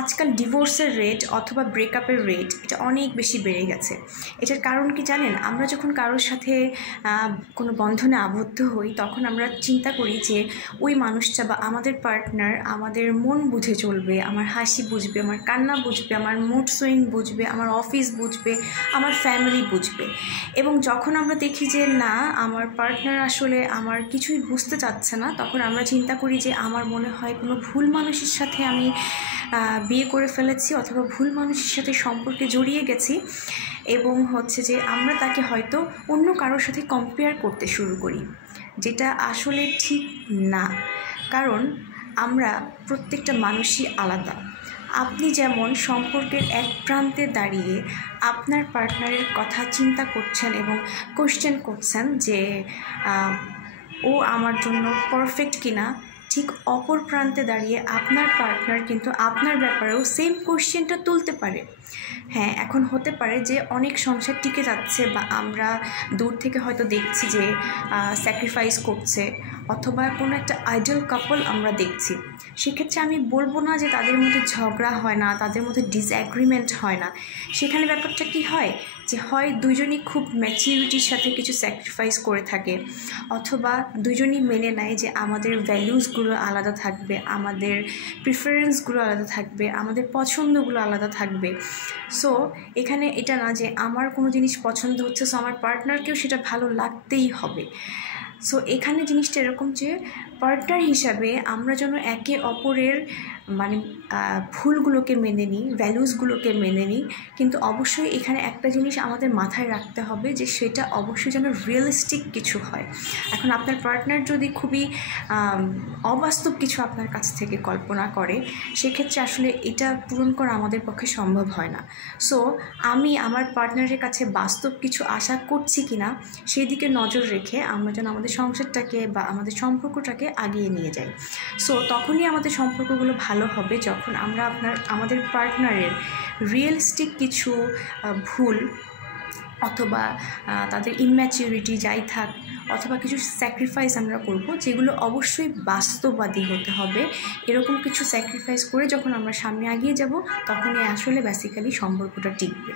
আজকাল ডিভোর্সের রেট অথবা ব্রেকআপের রেট এটা অনেক বেশি বেড়ে গেছে। এটার কারণ কি জানেন? আমরা যখন কারোর সাথে কোনো বন্ধনে আবদ্ধ হই তখন আমরা চিন্তা করি যে ওই মানুষটা বা আমাদের পার্টনার আমাদের মন বুঝে চলবে, আমার হাসি বুঝবে, আমার কান্না বুঝবে, আমার মুড সুইং বুঝবে, আমার অফিস বুঝবে, আমার ফ্যামিলি বুঝবে। এবং যখন আমরা দেখি যে না, আমার পার্টনার আসলে আমার কিছুই বুঝতে চাচ্ছে না, তখন আমরা চিন্তা করি যে আমার মনে হয় কোনো ভুল মানুষের সাথে আমি বিয়ে করে ফেলেছি অথবা ভুল মানুষের সাথে সম্পর্কে জড়িয়ে গেছি, এবং হচ্ছে যে আমরা তাকে হয়তো অন্য কারোর সাথে কম্পেয়ার করতে শুরু করি, যেটা আসলে ঠিক না। কারণ আমরা প্রত্যেকটা মানুষই আলাদা। আপনি যেমন সম্পর্কের এক প্রান্তে দাঁড়িয়ে আপনার পার্টনারের কথা চিন্তা করছেন এবং কোশ্চেন করছেন যে ও আমার জন্য পারফেক্ট কিনা, ঠিক অপর প্রান্তে দাঁড়িয়ে আপনার পার্টনার কিন্তু আপনার ব্যাপারেও সেম কোশ্চেনটা তুলতে পারে। হ্যাঁ, এখন হতে পারে যে অনেক সংসার টিকে যাচ্ছে বা আমরা দূর থেকে হয়তো দেখছি যে স্যাক্রিফাইস করছে, অথবা কোনো একটা আইডল কাপল আমরা দেখছি। সেক্ষেত্রে আমি বলবো না যে তাদের মধ্যে ঝগড়া হয় না, তাদের মধ্যে ডিসঅ্যাগ্রিমেন্ট হয় না। সেখানে ব্যাপারটা কি হয় যে হয় দুজনই খুব ম্যাচিউরিটির সাথে কিছু স্যাক্রিফাইস করে থাকে, অথবা দুজনই মেনে নেয় যে আমাদের ভ্যালুসগুলো আলাদা থাকবে, আমাদের প্রিফারেন্সগুলো আলাদা থাকবে, আমাদের পছন্দগুলো আলাদা থাকবে। সো এখানে এটা না যে আমার কোনো জিনিস পছন্দ হচ্ছে, সো আমার পার্টনারকেও সেটা ভালো লাগতেই হবে। সো এখানে জিনিসটা এরকম যে পার্টনার হিসাবে আমরা যেন একে অপরের মানে ভুলগুলোকে মেনে নিই, ভ্যালুসগুলোকে মেনে নিই, কিন্তু অবশ্যই এখানে একটা জিনিস আমাদের মাথায় রাখতে হবে যে সেটা অবশ্যই যেন রিয়েলিস্টিক কিছু হয়। এখন আপনার পার্টনার যদি খুবই অবাস্তব কিছু আপনার কাছ থেকে কল্পনা করে, সেক্ষেত্রে আসলে এটা পূরণ করা আমাদের পক্ষে সম্ভব হয় না। সো আমি আমার পার্টনারের কাছে বাস্তব কিছু আশা করছি কিনা সেই দিকে নজর রেখে আমরা যেন আমাদের সংসারটাকে বা আমাদের সম্পর্কটাকে আগিয়ে নিয়ে যাই। সো তখনই আমাদের সম্পর্কগুলো ভালো হবে যখন আমরা আমাদের পার্টনারের রিয়েলিস্টিক কিছু ভুল অথবা তাদের ইম্যাচিউরিটি যাই থাক, অথবা কিছু স্যাক্রিফাইস আমরা করব যেগুলো অবশ্যই বাস্তববাদী হতে হবে। এরকম কিছু স্যাক্রিফাইস করে যখন আমরা সামনে এগিয়ে যাব তখনই আসলে বেসিক্যালি সম্পর্কটা টিকবে।